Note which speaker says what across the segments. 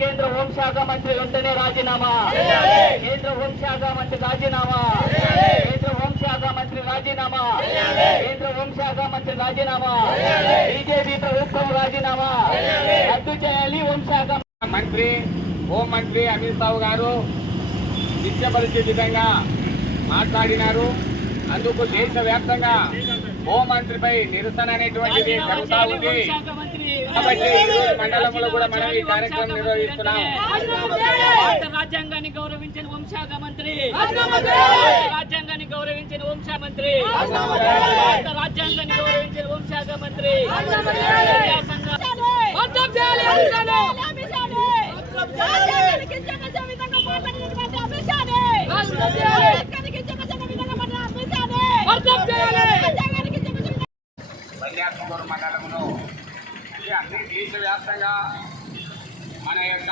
Speaker 1: కేంద్ర హోంశాఖ మంత్రి వెంటనే రాజీనామా. కేంద్ర హోంశాఖ మంత్రి రాజీనామా. కేంద్ర హోంశాఖ మంత్రి రాజీనామా. కేంద్ర హోంశాఖ మంత్రి రాజీనామా. బీజేపీ ప్రభుత్వం రాజీనామా. రద్దు చేయాలి హోంశాఖ
Speaker 2: మంత్రి. హోం మంత్రి అమిత్ షా గారు కించపరిచే విధంగా మాట్లాడినారు. అందుకు దేశవ్యాప్తంగా హోం మంత్రిపై నిరసన అనేటువంటిది జరుగుతా ఉంది. కాబట్టి మండలంలో కూడా మనం ఈ కార్యక్రమం నిర్వహిస్తున్నాం
Speaker 3: భారత రాజ్యాంగాన్ని గౌరవించిన వంశాఖ మంత్రి రాజ్యాంగాన్ని గౌరవించిన వంశాఖ మంత్రి భారత రాజ్యాంగాన్ని గౌరవించిన వంశాఖ మంత్రి
Speaker 2: కన్యాకుమారి మండలంలో అన్ని దేశవ్యాప్తంగా మన యొక్క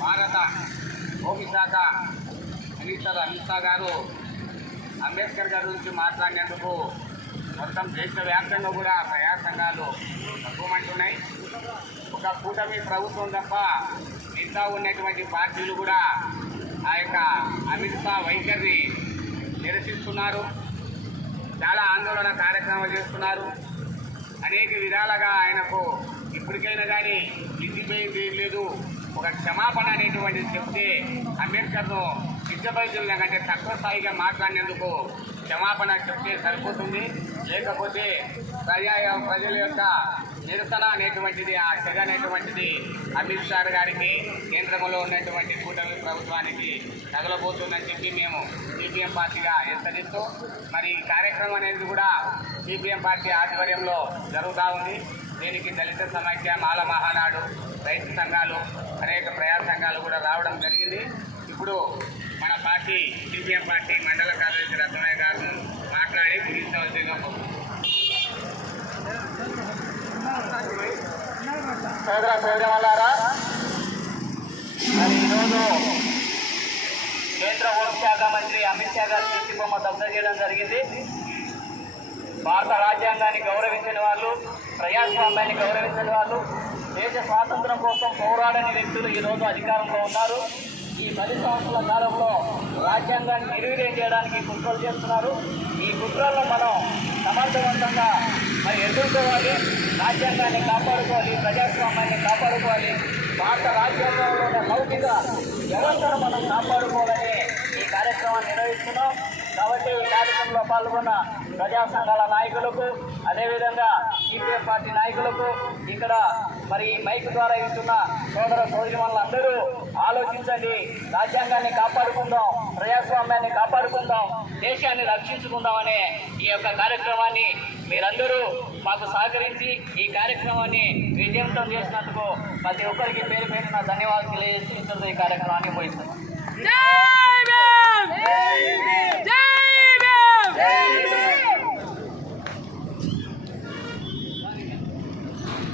Speaker 2: భారత హోంశాఖ మినిస్టర్ అమిత్ షా గారు అంబేద్కర్ గారి గురించి మాట్లాడినందుకు మొత్తం దేశవ్యాప్తంగా కూడా ప్రజా సంఘాలు తక్కువమంటున్నాయి ఒక కూటమి ప్రభుత్వం తప్ప మిగతా ఉన్నటువంటి పార్టీలు కూడా ఆ యొక్క అమిత్ షా వైఖరిని నిరసిస్తున్నారు. చాలా ఆందోళన కార్యక్రమాలు చేస్తున్నారు. అనేక విధాలుగా ఆయనకు ఇప్పటికైనా కానీ దిద్దిపోయింది లేదు. ఒక క్షమాపణ అనేటువంటిది చెప్తే అంబేద్కర్ను కించపరిచిన కంటే తక్కువ స్థాయిగా మాట్లాడినందుకు క్షమాపణ చెప్తే సరిపోతుంది. లేకపోతే ప్రజా ప్రజల యొక్క నిరసన అనేటువంటిది ఆ సెగ అనేటువంటిది అమిత్ షా గారికి కేంద్రంలో ఉన్నటువంటి కూటమి ప్రభుత్వానికి తగలబోతుందని చెప్పి మేము సిపిఎం పార్టీగా హెచ్చరిస్తూ మరి ఈ కార్యక్రమం అనేది కూడా సిపిఎం పార్టీ ఆధ్వర్యంలో జరుగుతూ ఉంది. దీనికి దళిత సమైక్య మాల మహానాడు రైతు సంఘాలు అనేక ప్రయాణ సంఘాలు కూడా రావడం జరిగింది. ఇప్పుడు మన పార్టీ సిపిఎం పార్టీ మండల కార్యదర్శి రత్నయ్య గారు మాట్లాడి ముగించవలసిందిగా సోదర సోదరి వల్లారా
Speaker 1: మరి ఈరోజు మంత్రి అమిత్ షా గారి దిష్టి బొమ్మ దగ్ధ చేయడం జరిగింది. భారత రాజ్యాంగాన్ని గౌరవించిన వాళ్ళు ప్రజాస్వామ్యాన్ని గౌరవించిన వాళ్ళు దేశ స్వాతంత్రం కోసం పోరాడని వ్యక్తులు ఈరోజు అధికారంలో ఉన్నారు. ఈ పది సంవత్సరాల కాలంలో రాజ్యాంగాన్ని నిర్వీర్యం చేయడానికి కుట్రలు చేస్తున్నారు. ఈ కుట్రలను మనం సమర్థవంతంగా మరి ఎదుర్కోవాలి రాజ్యాంగాన్ని కాపాడుకోవాలి ప్రజాస్వామ్యాన్ని కాపాడుకోవాలి భారత రాజ్యాంగంలో ఉన్న లౌకిక వ్యవస్థను మనం కాపాడుకోవాలని కార్యక్రమాన్ని నిర్వహిస్తున్నాం. కాబట్టి ఈ కార్యక్రమంలో పాల్గొన్న ప్రజా సంఘాల నాయకులకు అదేవిధంగా సిపిఎం పార్టీ నాయకులకు ఇక్కడ మరి మైక్ ద్వారా ఇస్తున్న సోదర సోదరిమణులందరూ ఆలోచించండి. రాజ్యాంగాన్ని కాపాడుకుందాం ప్రజాస్వామ్యాన్ని కాపాడుకుందాం దేశాన్ని రక్షించుకుందామనే ఈ యొక్క కార్యక్రమాన్ని మీరందరూ మాకు సహకరించి ఈ కార్యక్రమాన్ని విజయవంతం చేసినందుకు ప్రతి ఒక్కరికి పేరు పేరున ధన్యవాదాలు తెలియజేసి ఈ కార్యక్రమాన్ని ముగిస్తున్నాం.